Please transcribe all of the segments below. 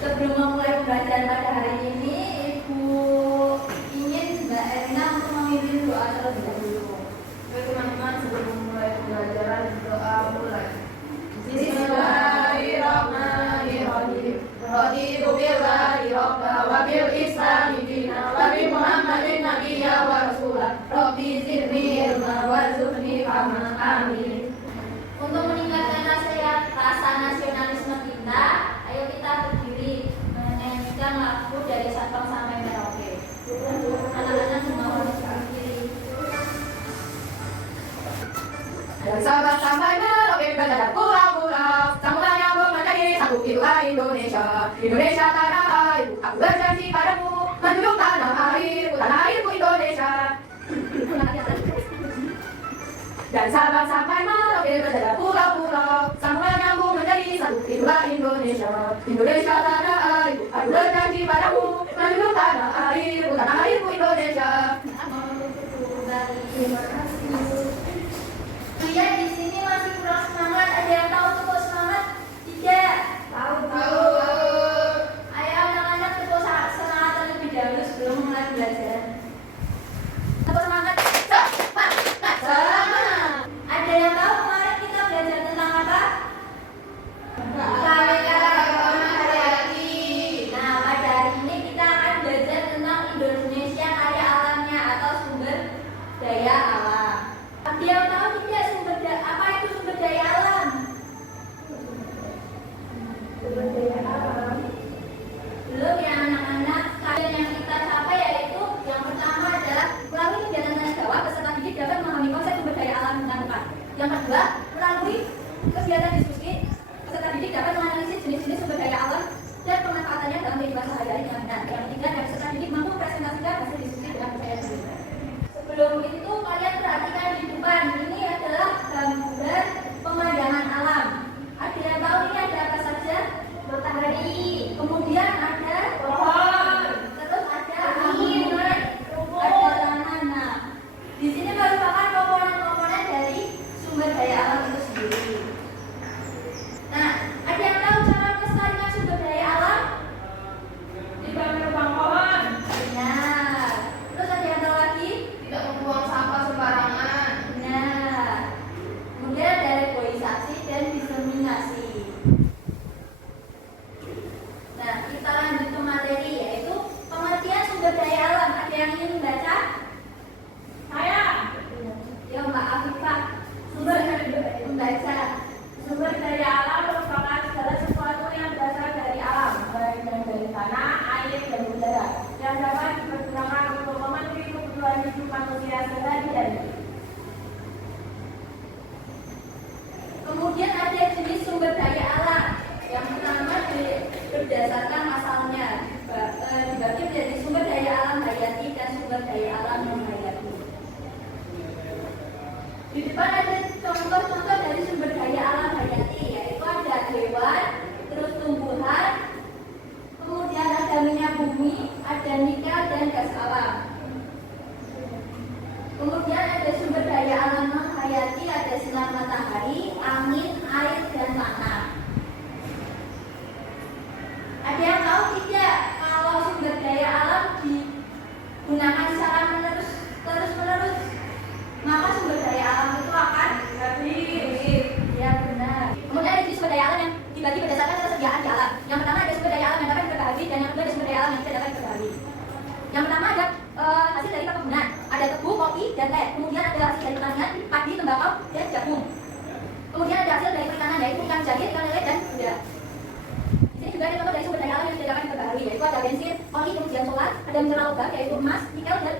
Sebelum memulai pembelajaran pada hari ini, Ibu ingin Mbak Erina untuk memimpin doa terlebih dahulu. Baik teman-teman, sebelum memulai pembelajaran, doa mulai. Bismillahirrahmanirrahim. Raditu billahi rabba wa bil islami dina wa bi Muhammadin nabiyya wa rasulah. Rabbi zidni ilma warzuqni fahma. Amin. Untuk meningkatkan rasa nasionalisme kita, ayo kita berdiri menyanyikan lagu dari Sabang sampai Merauke. Anak-anak semua harus berdiri. Dari Sabang sampai Merauke berada pulau-pulau, samudra nyambung menjadi satu itulah Indonesia. Indonesia tanah airku, aku berjanji padamu, menjunjung tanah airku Indonesia. Dan Sabang sampai Merauke berada pulau-pulau, samudra nyambung menjadi satu itulah Indonesia. Indonesia tanah airku, aku berjanji padamu, menjunjung tanah airku Indonesia. Terima kasih. Lihat di sini masih kurang semangat. Ada yang tahu tepuk semangat? Tidak. Tahu. Ayo anak-anak tepuk semangat terlebih dahulu sebelum mulai belajar. Tepuk semangat. Semangat. Ada yang tahu kemarin kita belajar tentang apa? Nah, pada hari ini kita akan belajar tentang Indonesia kaya alamnya atau sumber daya alam. Ada yang tahu tidak apa itu sumber daya alam? Sumber daya alam. Belum ya anak-anak. Kalian yang kita capai yaitu yang pertama adalah melalui kegiatan tanya jawab peserta didik dapat memahami konsep sumber daya alam dengan tepat. Yang kedua, melalui kegiatan diskusi peserta didik dapat menganalisis jenis-jenis sumber daya alam dan pemanfaatannya dalam kehidupan sehari-hari dengan benar. Yang ketiga, peserta didik mampu mempresentasikan hasil diskusi dengan percaya diri. Sebelum itu kalian perhatikan di depan, ini adalah gambar pemandangan alam. Ada yang tahu ini ada apa saja? Matahari, kemudian ada pohon, terus ada angin, ada tanah. Nah, di sini merupakan komponen-komponen dari sumber daya alam itu sendiri. Nah, ada yang tahu cara melestarikan sumber daya alam? Tidak menebang pohon, Benar. Terus ada yang tahu lagi? tidak membuang sampah sembarangan. Nah, kemudian ada reboisasi dan diseminasi. Nah, kita lanjut ke materi yaitu pengertian sumber daya alam. Ada yang ingin membaca? Saya. Ya, Mbak Afifah. Membaca. Sumber daya alam merupakan segala sesuatu yang berasal dari alam, baik dari tanah, air, dan udara, yang dapat dipergunakan untuk memenuhi kebutuhan hidup manusia sehari-hari. Kemudian ada jenis sumber daya alam. Yang pertama berdasarkan asalnya dibagi menjadi sumber daya alam hayati dan sumber daya alam non hayati. Di depan ada contoh-contoh dari sumber daya alam hayati, yaitu ada hewan, terus tumbuhan, kemudian ada minyak bumi, ada nikel dan gas alam. Kemudian ada sumber daya alam non hayati, ada sinar matahari, angin, air, dan tanah. Ada yang tahu tidak kalau sumber daya alam digunakan secara terus-menerus, maka sumber daya alam itu akan habis. Ya benar. Kemudian ada sumber daya alam yang dibagi berdasarkan ketersediaan di alam. Yang pertama ada sumber daya alam yang dapat diperbaharui dan yang kedua ada sumber daya alam yang tidak dapat diperbaharui. Yang pertama ada hasil dari perkebunan, ada tebu, kopi, dan teh. Kemudian ada hasil dari pertanian, padi, tembakau, dan jagung. Kemudian ada hasil dari perikanan yaitu ikan jahe, ikan lele, dan udang. Di sini juga ada contoh dari sumber daya alam yang tidak dapat diperbaharui, yaitu ada bensin, oli, kemudian solar, ada mineral logam yaitu emas, nikel, dan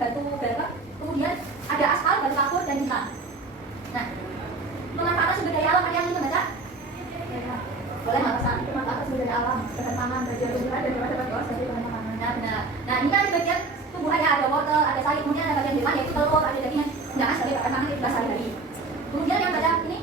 batu bara. Kemudian ada aspal, batu kapur, dan hitam. Nah, pemanfaatan sumber daya alam ada yang ingin membaca? Boleh nggak pesan? Pemanfaatan sumber daya alam, bahan pangan, bagian tumbuhan, dan dapat gawas dari bahan pangan. Benar. Nah, ini kan bagian tumbuhannya ada wortel, ada sayur, kemudian ada bagian hewan yaitu telur, ada daging yang digunakan sebagai bahan pangan kita sehari-hari. Kemudian yang baca ini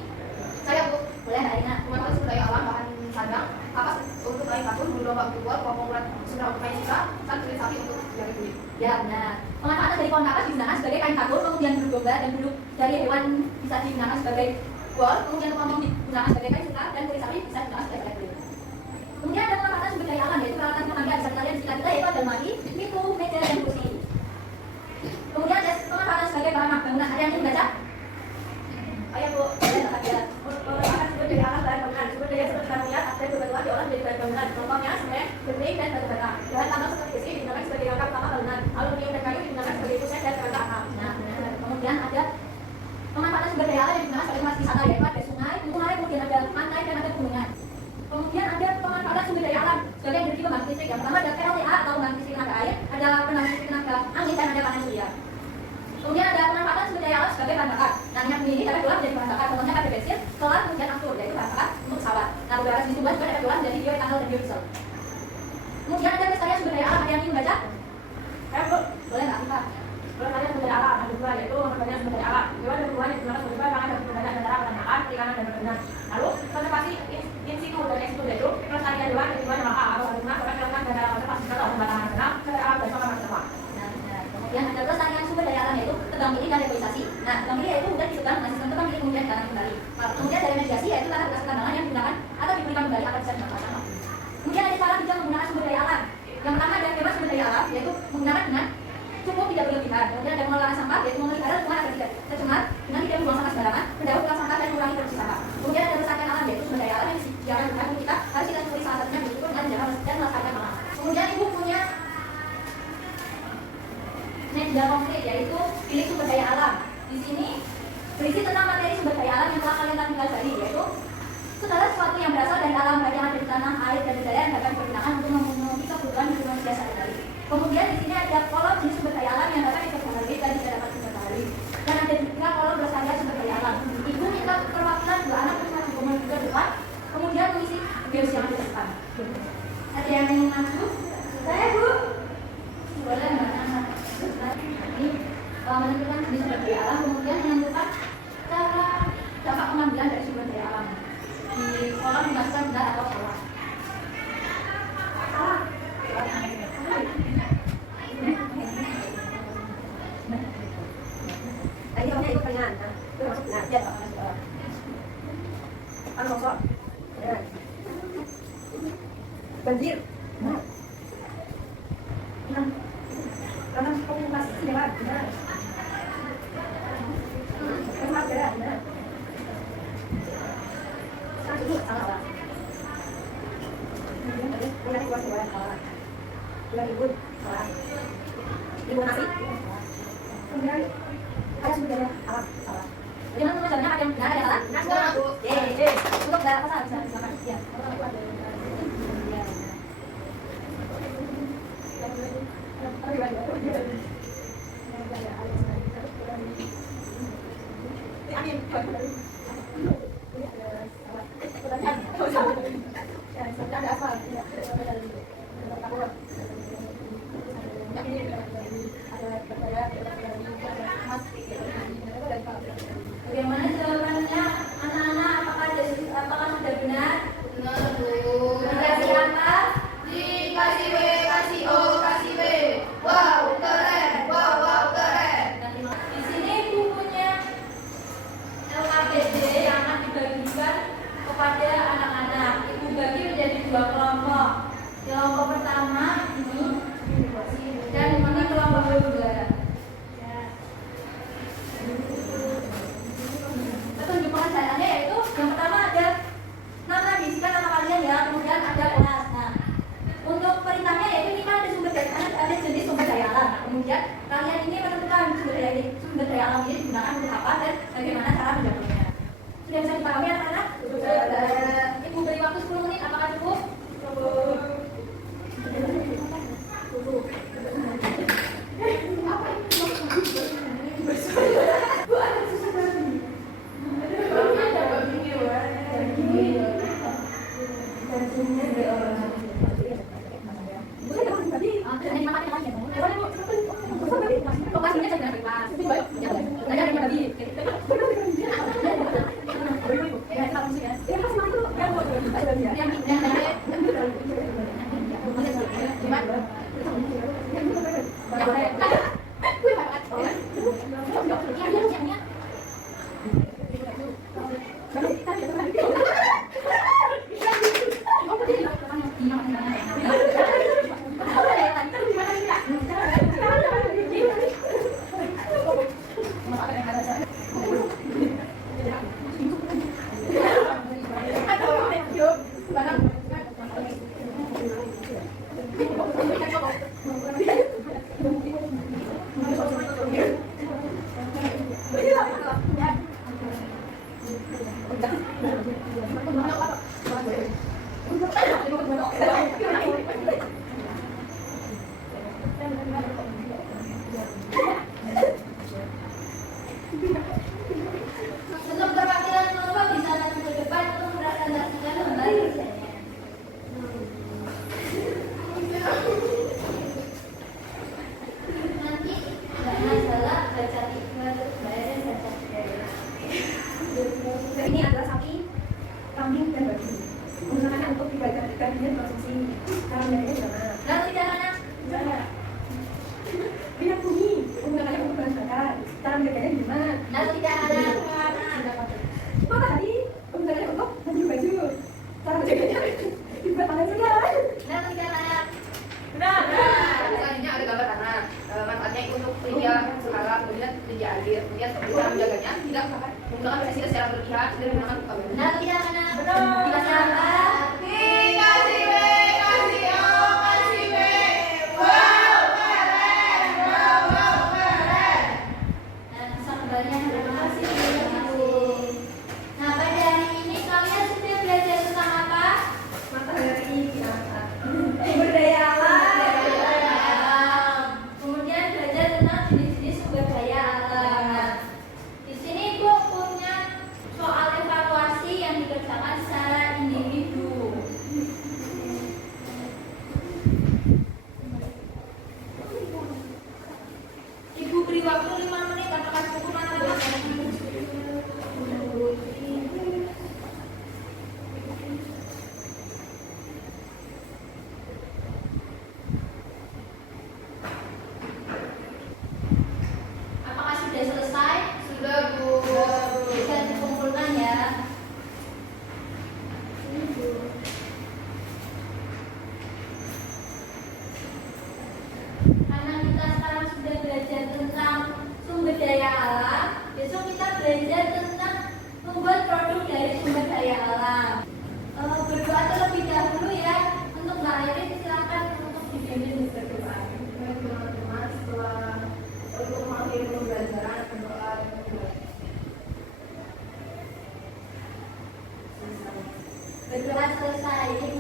saya Bu, boleh Mbak Rina. Pemanfaatan sumber daya alam bahan sandang, kapas untuk kain katun, bulu domba untuk buat, popok buat sumber untuk kain sisa, dan kulit sapi untuk dari kulit. Ya benar. Pemanfaatan dari pohon kapas digunakan sebagai kain katun, kemudian bulu domba dan bulu dari hewan bisa digunakan sebagai bol, kemudian kepompong digunakan sebagai kain sutra, dan kulit sapi bisa digunakan sebagai kulit. Kemudian berbatuan diolah menjadi bahan bangunan. Contohnya semen, bening, dan batu bata. Bahan tambang seperti besi digunakan sebagai lengkap utama bangunan. Aluminium dan kayu digunakan sebagai kusen dan kerangka atap. Nah, kemudian ada pemanfaatan sumber daya alam yang digunakan sebagai tempat wisata, yaitu ada sungai, kemudian ada pantai dan ada gunungan. Kemudian ada pemanfaatan sumber daya alam sebagai energi pembangkit listrik. Yang pertama ada PLTA atau pembangkit listrik tenaga air, ada pembangkit listrik tenaga angin, dan ada panen surya. Kemudian ada pemanfaatan sumber daya alam sebagai bahan bakar. Nah, minyak bumi ini dapat diolah menjadi bahan bakar. Contohnya pada bensin, solar, kemudian anggur, yaitu bahan bakar untuk pesawat. Nah, beberapa jenis tumbuhan juga dapat diolah menjadi bioetanol dan biodiesel. Kemudian ada pelestarian sumber daya alam. Ada yang ingin membaca? Bu, boleh nggak kita? Pelestarian sumber daya alam ada dua, yaitu memperbanyak sumber daya alam. Kedua, ada perubahan yang digunakan sebagai bahan bakar untuk memperbanyak antara peternakan, perikanan, dan perkebunan. Lalu, konservasi in situ dan ex situ, yaitu pelestarian hewan, tumbuhan, maka atau habitat dapat dilakukan dengan konservasi atau pembatasan tanam, sumber alam dan sama sama. Kemudian ada pelestarian sumber daya alam, yaitu tebang pilih dan reboisasi. Nah, tebang pilih yaitu mudah disebar dengan sistem tebang pilih kemudian ditanam kembali. Kemudian dari mitigasi yaitu tanah bekas tambangan yang digunakan atau diberikan kembali agar bisa dimanfaatkan. Kemudian ada cara bijak menggunakan sumber daya alam. Yang pertama ada bebas sumber daya alam, yaitu menggunakan dengan cukup tidak berlebihan. Kemudian ada pengelolaan sampah, yaitu memelihara lingkungan agar tidak tercemar dengan tidak membuang sampah sembarangan, mendaur ulang sampah dan mengurangi produksi sampah. Kemudian ada pelestarian alam, yaitu sumber daya alam yang disediakan untuk kita harus kita syukuri salah satunya bersyukur dengan menjaga dan melestarikan alam. Kemudian ibu punya negara konkret, yaitu pilih sumber daya alam. Di sini berisi tentang materi sumber daya alam yang telah kalian pelajari, yaitu segala sesuatu yang berasal dari alam, baik yang ada di tanah, air, dan udara yang dapat digunakan untuk memenuhi kebutuhan hidup manusia sehari-hari. Kemudian di sini ada kolom jenis sumber daya alam yang dapat diperbaharui dan tidak dapat diperbaharui. Dan ada juga kolom pelestarian sumber daya alam. Ibu minta perwakilan dua anak untuk maju ke depan, kemudian mengisi bios yang di depan. Ada yang ingin maju? Saya, Bu. Boleh nggak? Ini menentukan jenis sumber daya alam, kemudian menentukan cara dampak pengambilan dari sumber daya alam. Di kolom dimasukkan benar atau salah. Tadi orangnya ikut pertanyaan, itu masuk benar. Ya, masuk kosong. Banjir. Karena komunikasi lewat benar. Lewat benar. Itu salah. Kemudian keluar sebuah salah. Bulan ibu salah. Ibu nasi. Kemudian ada sumber daya alam salah. Bagaimana mengajarnya? Ada yang benar, ada yang salah? Bu. Untuk dalam apa salah? Silakan. Ya. Bagaimana jawabannya anak-anak? Apakah sudah benar? Benar, Bu. Dikasih apa? Dikasih W, kasih O, kasih B. Wow, keren. Wow, keren. Di sini bukunya LKPD yang akan dibagikan kepada anak-anak. Ibu bagi menjadi dua kelompok. Kelompok pertama ini dan ini kelompok kedua. Petunjuk pengajarannya yaitu yang pertama ada nama, diisikan nama kalian ya, kemudian ada kelas. Nah, untuk perintahnya yaitu ini kan ada sumber daya, ada jenis sumber daya alam. Kemudian kalian ini menentukan sumber daya alam ini digunakan untuk apa dan bagaimana cara menjaganya. Sudah bisa dipahami anak-anak? Ibu beri waktu 10 menit, apakah cukup? Cukup. dia konsumsi. Cara menjaganya gimana? Lalu tidak anak Gimana? Minyak bumi, menggunakannya untuk bahan bakar. Cara menjaganya gimana? lalu tidak anak Kok tadi menggunakannya untuk baju baju. Cara menjaganya dibuat panas juga. lalu tidak anak Benar. Selanjutnya ada gambar tanah. Manfaatnya untuk media suara, kemudian media air, kemudian cara menjaganya tidak menggunakan pestisida secara berlebihan, tidak menggunakan pembayaran. lalu tidak anak Benar. dikasih apa Dikasih B, kasih O, kasih B. Wow, keren, wow, keren. dan sabarnya terima kasih nah pada hari ini kalian sudah belajar tentang apa Matahari biasa. berdaya alam kemudian belajar tentang jenis-jenis sumber daya alam di sini ibu punya soal evaluasi yang dikerjakan secara individu. Ibu beri waktu 5 menit apakah cukup atau bagaimana? Apakah sudah selesai? Sudah, Bu. Bisa dikumpulkan ya. Karena kita sekarang sudah belajar tentang sumber daya alam, besok kita belajar tentang membuat produk dari sumber daya alam. Berdoa terlebih dahulu ya. Untuk Mbak Iris silakan untuk dipimpin berdoa. Baik, teman-teman, setelah untuk mengakhiri pembelajaran, berdoa dan berdoa. Berdoa selesai. Ibu